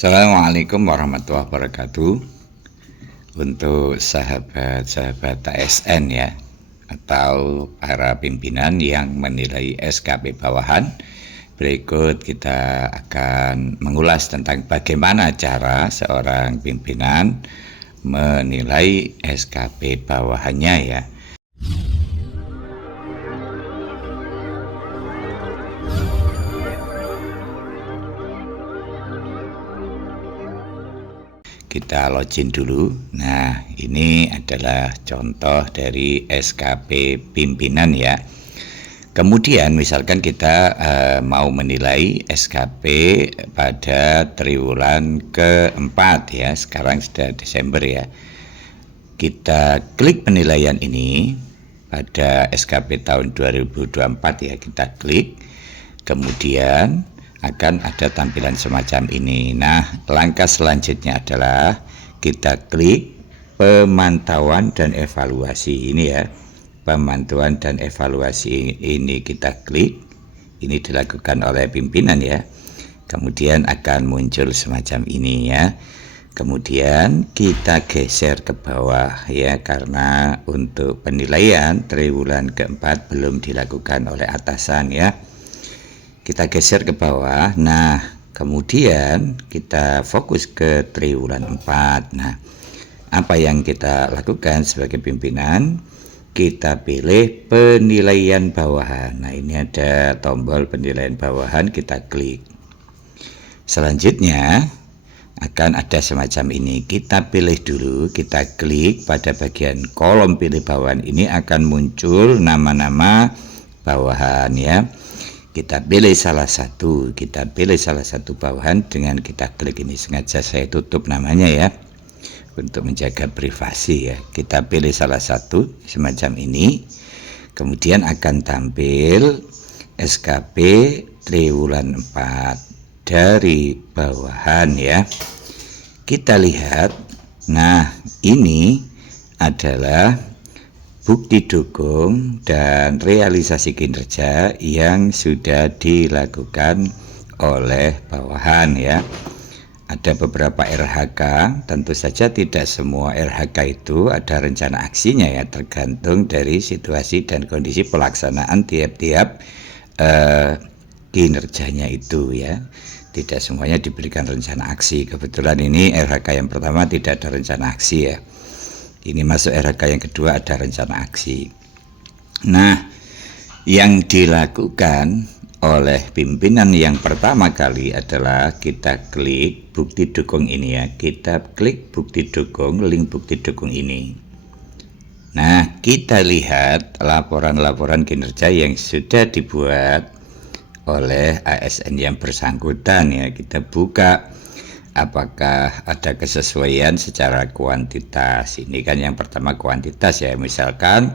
Assalamualaikum warahmatullahi wabarakatuh. Untuk sahabat-sahabat ASN ya, atau para pimpinan yang menilai SKP bawahan, berikut kita akan mengulas tentang bagaimana cara seorang pimpinan menilai SKP bawahannya ya. Kita login dulu. Nah, ini adalah contoh dari SKP pimpinan ya. Kemudian misalkan kita mau menilai SKP pada triwulan keempat ya. Sekarang sudah Desember ya. Kita klik penilaian ini pada SKP tahun 2024 ya. Kita klik. Kemudian akan ada tampilan semacam ini. Nah, langkah selanjutnya adalah kita klik pemantauan dan evaluasi ini ya. Pemantauan dan evaluasi ini kita klik. Ini dilakukan oleh pimpinan ya. Kemudian akan muncul semacam ini ya. Kemudian kita geser ke bawah ya, karena untuk penilaian triwulan keempat belum dilakukan oleh atasan ya. Kita geser ke bawah. Nah, kemudian kita fokus ke triwulan 4. Nah, apa yang kita lakukan sebagai pimpinan? Kita pilih penilaian bawahan. Nah, ini ada tombol penilaian bawahan, kita klik. Selanjutnya akan ada semacam ini. Kita pilih dulu, kita klik pada bagian kolom pilih bawahan. Ini akan muncul nama-nama bawahan ya. Kita pilih salah satu, bawahan dengan kita klik ini. Sengaja saya tutup namanya ya, untuk menjaga privasi ya. Kita pilih salah satu semacam ini. Kemudian akan tampil SKP triwulan 4 dari bawahan ya. Kita lihat. Nah, ini adalah bukti dukung dan realisasi kinerja yang sudah dilakukan oleh bawahan ya. Ada beberapa RHK, tentu saja tidak semua RHK itu ada rencana aksinya ya, tergantung dari situasi dan kondisi pelaksanaan tiap-tiap kinerjanya itu ya. Tidak semuanya diberikan rencana aksi. Kebetulan ini RHK yang pertama tidak ada rencana aksi ya. Ini masuk RHK yang kedua ada rencana aksi. Nah, yang dilakukan oleh pimpinan yang pertama kali adalah kita klik bukti dukung ini ya. Kita klik bukti dukung, link bukti dukung ini. Nah, kita lihat laporan-laporan kinerja yang sudah dibuat oleh ASN yang bersangkutan ya. Kita buka apakah ada kesesuaian secara kuantitas. Ini kan yang pertama kuantitas ya. Misalkan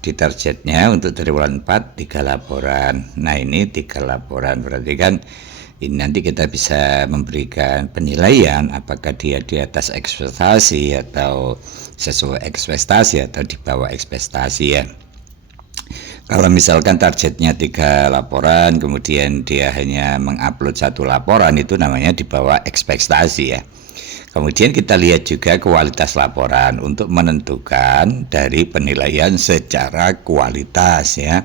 di targetnya untuk triwulan 4 3 laporan. Nah, ini 3 laporan berarti kan ini nanti kita bisa memberikan penilaian apakah dia di atas ekspektasi atau sesuai ekspektasi atau di bawah ekspektasi ya. Kalau misalkan targetnya 3 laporan, kemudian dia hanya mengupload 1 laporan, itu namanya di bawah ekspektasi ya. Kemudian kita lihat juga kualitas laporan untuk menentukan dari penilaian secara kualitas ya.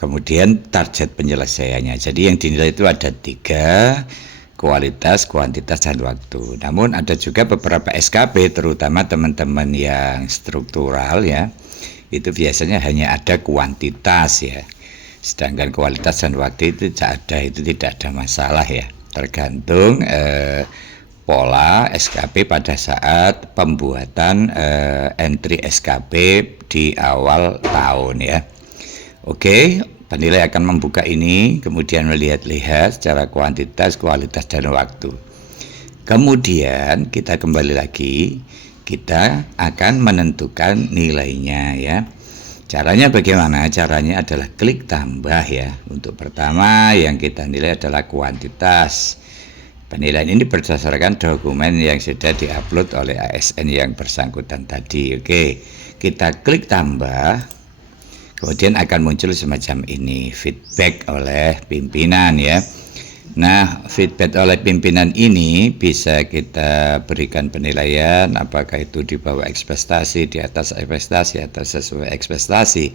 Kemudian target penyelesaiannya. Jadi yang dinilai itu ada 3, kualitas, kuantitas, dan waktu. Namun ada juga beberapa SKP, terutama teman-teman yang struktural ya. Itu biasanya hanya ada kuantitas ya, sedangkan kualitas dan waktu itu tidak ada masalah ya, tergantung pola SKP pada saat pembuatan entry SKP di awal tahun ya. Oke, penilai akan membuka ini, kemudian melihat-lihat secara kuantitas, kualitas, dan waktu. Kemudian kita kembali lagi, kita akan menentukan nilainya ya. Caranya bagaimana? Caranya adalah klik tambah ya. Untuk pertama yang kita nilai adalah kuantitas. Penilaian ini berdasarkan dokumen yang sudah diupload oleh ASN yang bersangkutan tadi. Oke, kita klik tambah. Kemudian akan muncul semacam ini, feedback oleh pimpinan ya. Nah, feedback oleh pimpinan ini bisa kita berikan penilaian apakah itu di bawah ekspektasi, di atas ekspektasi, atau sesuai ekspektasi.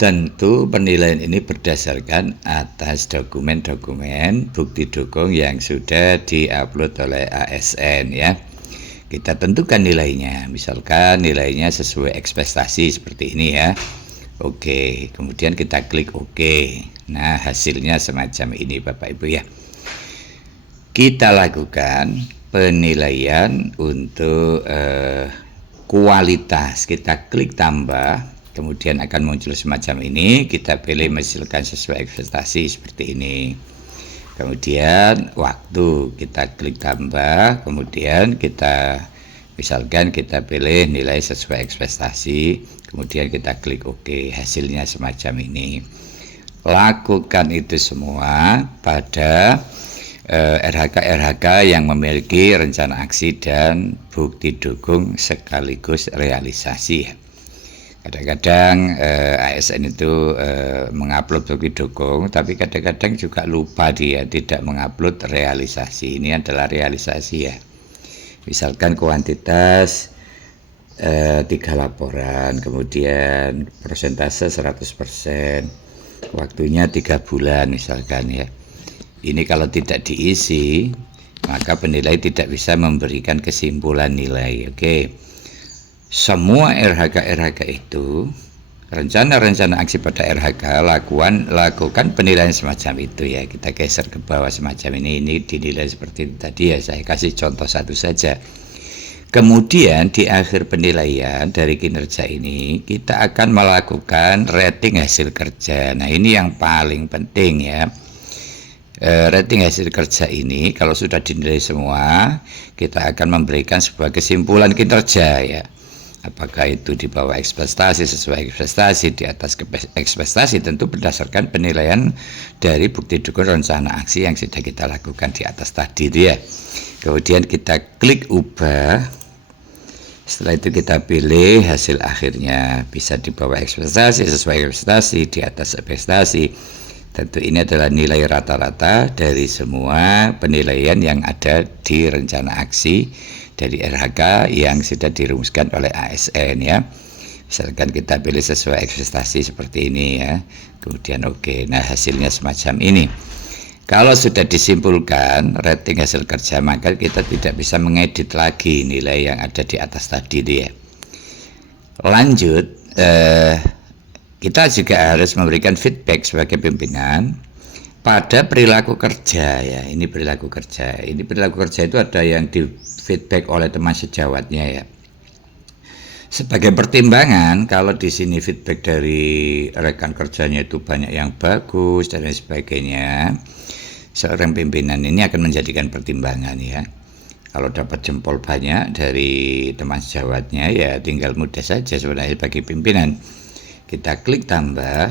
Tentu penilaian ini berdasarkan atas dokumen-dokumen bukti dukung yang sudah diupload oleh ASN ya. Kita tentukan nilainya, misalkan nilainya sesuai ekspektasi seperti ini ya. Oke, kemudian kita klik oke. Nah, hasilnya semacam ini Bapak Ibu ya. Kita lakukan penilaian untuk kualitas. Kita klik tambah, kemudian akan muncul semacam ini. Kita pilih misalkan sesuai ekspektasi seperti ini. Kemudian waktu, kita klik tambah, kemudian kita misalkan kita pilih nilai sesuai ekspektasi, kemudian kita klik OK, hasilnya semacam ini. Lakukan itu semua pada RHK-RHK yang memiliki rencana aksi dan bukti dukung sekaligus realisasi. Kadang-kadang ASN itu mengupload bukti dukung, tapi kadang-kadang juga lupa dia tidak mengupload realisasi. Ini adalah realisasi ya. Misalkan kuantitas 3 laporan, kemudian persentase 100%, waktunya 3 bulan misalkan ya. Ini kalau tidak diisi, maka penilai tidak bisa memberikan kesimpulan nilai. Oke. Semua RHK-RHK itu, rencana-rencana aksi pada RHK lakukan penilaian semacam itu ya. Kita geser ke bawah semacam ini dinilai seperti itu tadi ya. Saya kasih contoh satu saja. Kemudian di akhir penilaian dari kinerja ini kita akan melakukan rating hasil kerja. Nah, ini yang paling penting ya. Rating hasil kerja ini kalau sudah dinilai semua, kita akan memberikan sebuah kesimpulan kinerja ya. Apakah itu di bawah ekspektasi, sesuai ekspektasi, di atas ekspektasi, tentu berdasarkan penilaian dari bukti dukung rencana aksi yang sudah kita lakukan di atas tadi itu ya. Kemudian kita klik ubah. Setelah itu kita pilih hasil akhirnya, bisa di bawah ekspektasi, sesuai ekspektasi, di atas ekspektasi. Tentu ini adalah nilai rata-rata dari semua penilaian yang ada di rencana aksi dari RHK yang sudah dirumuskan oleh ASN ya. Misalkan kita pilih sesuai ekspektasi seperti ini ya. Kemudian oke. Nah, hasilnya semacam ini. Kalau sudah disimpulkan rating hasil kerja, maka kita tidak bisa mengedit lagi nilai yang ada di atas tadi ya. Lanjut, kita juga harus memberikan feedback sebagai pimpinan pada perilaku kerja ya. Ini perilaku kerja. Ini perilaku kerja itu ada yang di feedback oleh teman sejawatnya ya. Sebagai pertimbangan, kalau di sini feedback dari rekan kerjanya itu banyak yang bagus dan lain sebagainya, seorang pimpinan ini akan menjadikan pertimbangan ya. Kalau dapat jempol banyak dari teman sejawatnya ya tinggal mudah saja sebenarnya bagi pimpinan. Kita klik tambah,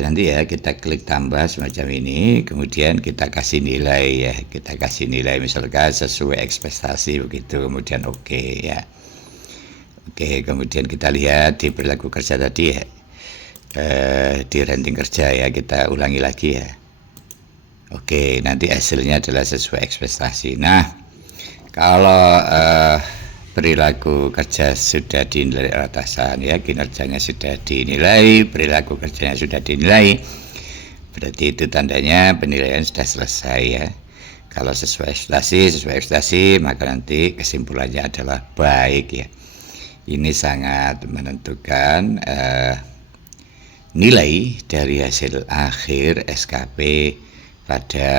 nanti ya, kita klik tambah semacam ini, kemudian kita kasih nilai ya, kita kasih nilai misalkan sesuai ekspektasi begitu, kemudian oke ya. Oke, kemudian kita lihat di perilaku kerja tadi ya, di rating kerja ya, kita ulangi lagi ya. Oke, nanti hasilnya adalah sesuai ekspektasi. Nah, kalau perilaku kerja sudah dinilai atasan ya, kinerjanya sudah dinilai, perilaku kerjanya sudah dinilai, berarti itu tandanya penilaian sudah selesai ya. Kalau sesuai ekspektasi, maka nanti kesimpulannya adalah baik ya. Ini sangat menentukan nilai dari hasil akhir SKP pada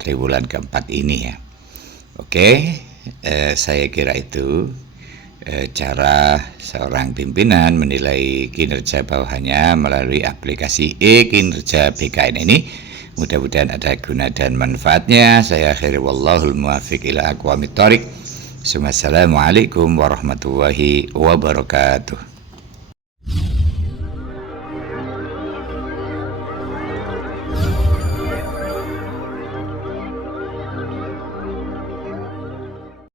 triwulan keempat ini ya. Oke. Saya kira itu cara seorang pimpinan menilai kinerja bawahannya melalui aplikasi e-kinerja BKN ini. Mudah-mudahan ada guna dan manfaatnya. Saya akhiri wallahul muwaffiq ila aqwamit thoriq. Assalamualaikum warahmatullahi wabarakatuh.